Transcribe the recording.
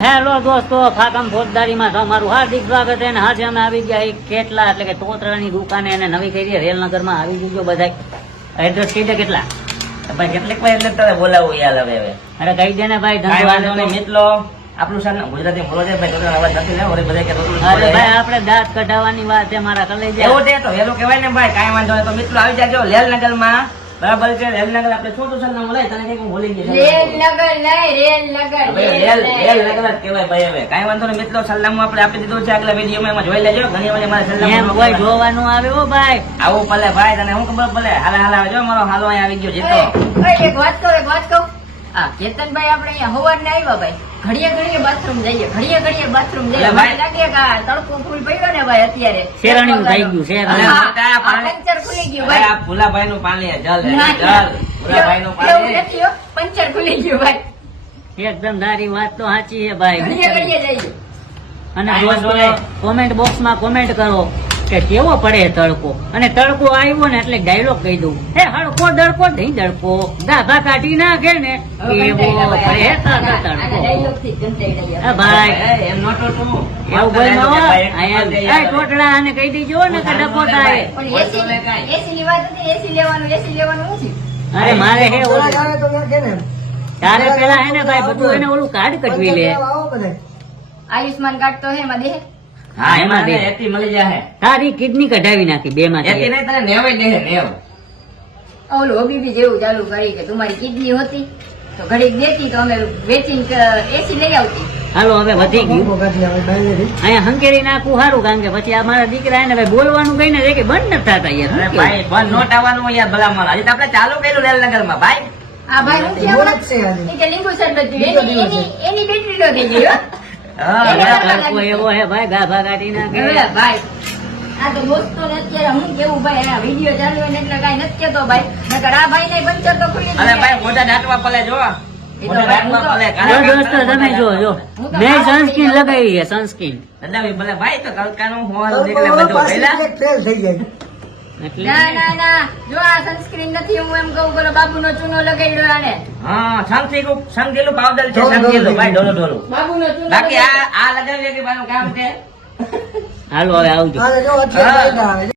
Hello દોસ્તો ફાકમ ફોજદારીમાં તમારું હાર્દિક સ્વાગત છે અને આજે અમે આવી ગયા એક કેટલા એટલે કે તોતરાની દુકાને અને નવી કરી રેલનગરમાં આવી જજો બધા એડ્રેસ કહી દે કેટલા? ભાઈ કેટલીક ભાઈ એટલે તારે બોલાવું યાર હવે હવે. અરે કહી દે ને ભાઈ ધંધો મિત્રો. આપણું સર ગુજરાતી બોલો છે ભાઈ ટોટલ અવાજ નથી ને બધા કે અરે ભાઈ આપણે દાંત કઢાવવાની વાત છે મારા કલેજા. એવું છે તો વહેલું કહેવાય ને ભાઈ કાંઈ વાંધો નહીં. તો મિત્રો આવી જાજો લેલનગરમાં બરાબર છે લેલનગર આપણે છોટું સરનામું લઈ તને કંઈક ભૂલી ભૂલી રેલ નગર લઈ રેલ નગર રેલ રેલનગર જ કહેવાય ભાઈ હવે. કાંઈ વાંધો નહીં મિત્રો સરનામું આપણે આપી દીધું છે આગલા વિડીયોમાં એમાં જોઈ લેજો. ઘણી વાર મારા સરનામું કોઈ જોવાનું આવે હો ભાઈ. આવું ભલે ભાઈ તને હું ખબર ભલે? હાલે હાલે આવજો મારો હાલો અહીં આવી ગયો જીતો. એક વાત કહું એક વાત કહું આ કેતનભાઈ આપણે અહીંયા હવારને આવ્યા ભાઈ. ઘડીએ ઘડીએ બાથરૂમ જઈએ ઘડીએ ઘડીએ બાથરૂમ જઈએ. ભાઈ- લાગે કે આ તડકો ફૂલ પડ્યો ને ભાઈ અત્યારે. શેરણીયું થઈ ગયું, છે હા, પંચર ખુલી ગયું ભાઈ. આ ભુલાભાઈ નું પાણી જલ જલ. ભુલાભાઈ નું પાણી પંચર ખુલી ગયું ભાઈ. એકદમ તારી વાત તો સાચી છે ભાઈ. ઘડીએ ઘડીએ જઈએ. અને કોમેન્ટ બોક્સમાં કોમેન્ટ કરો. કે કેવો પડે તડકો? અને તડકો આવ્યો ને એટલે ડાયલોગ કહી દઉં. હે હડકો દડકો નહીં દડકો. ગાભા કાઢી નાખે ને એવો પડે તડકો. ભાઈ. એવું કોઈ ન હોય ભાઈ, એક આ એમ. વખત એ યાર. ટોટડા આને કહી દેજો ને કે ડબ્બો થાય. પણ બોલતો AC ને કાંઈ. AC ની વાત હતી એસી લેવાનું એસી લેવાનું અરે મારે હે ઓલું. તારે પેલા હે ને ભાઈ બધું એને ઓલું કાર્ડ કટવી લે. આયુષ્માન કાર્ડ તો હે એમાં દે. હા એમાં દે. તને મળી જાહે. તારી કિડની કઢાવી નાખી બે માં માંથી નહીં તને નેવે દેહે, નેવ. ઓલું હબીબી જેવું ચાલુ કરી કે તમારી કિડની હતી તો ઘડીક દેતી તો અમે વેચીને એસી લઈ આવતી હાલો હવે વધી ગયું અહીંયા હંકેરી નાખવું સારું કારણ કે પછી આ મારા દીકરા એને બોલવાનું કઈ ને કે બંધ નથી થતા યાર ભાઈ? બંધ નોટ આવવાનું હોય યાર ભલા મારા આજે આપણે ચાલુ કર્યું રેલનગરમાં, ભાઈ. આ ભાઈ હું કેવું છે કે લીંબુ શરબત પીવું. એની એની- બેટરી નો થઈ ગઈ એવો હે ભાઈ ગાભા કાઢી નાખે ભાઈ આ તો દોસ્તો ને અત્યારે હું કેવું ભાઈ આ વીડિયો ચાલુ હોય એટલે કાંઈ નથી કેતો ભાઈ. નકર આ ભાઈ ને પંચર તો ખુલી જ. અરે જાય. ભાઈ, મોઢા દાંતવા પલે જો. સનસ્ક્રીન લગાવી છે સનસ્ક્રીન ભલે. ભાઈ તો નીકળે બધું. પહેલા? એટલે ના ના ના. જો આ સનસ્ક્રીન નથી હું એમ કહું બોલો બાબુનો ચૂનો લગાડ્યો આને. હા, સંગીલું- સંગીલું પાવડર છે, સંગીલું, ભાઈ, ડોલું ડોલું. બાબુનો ચૂનો બાકી આ આ કે કામ છે? હાલો હવે આવજો. હા.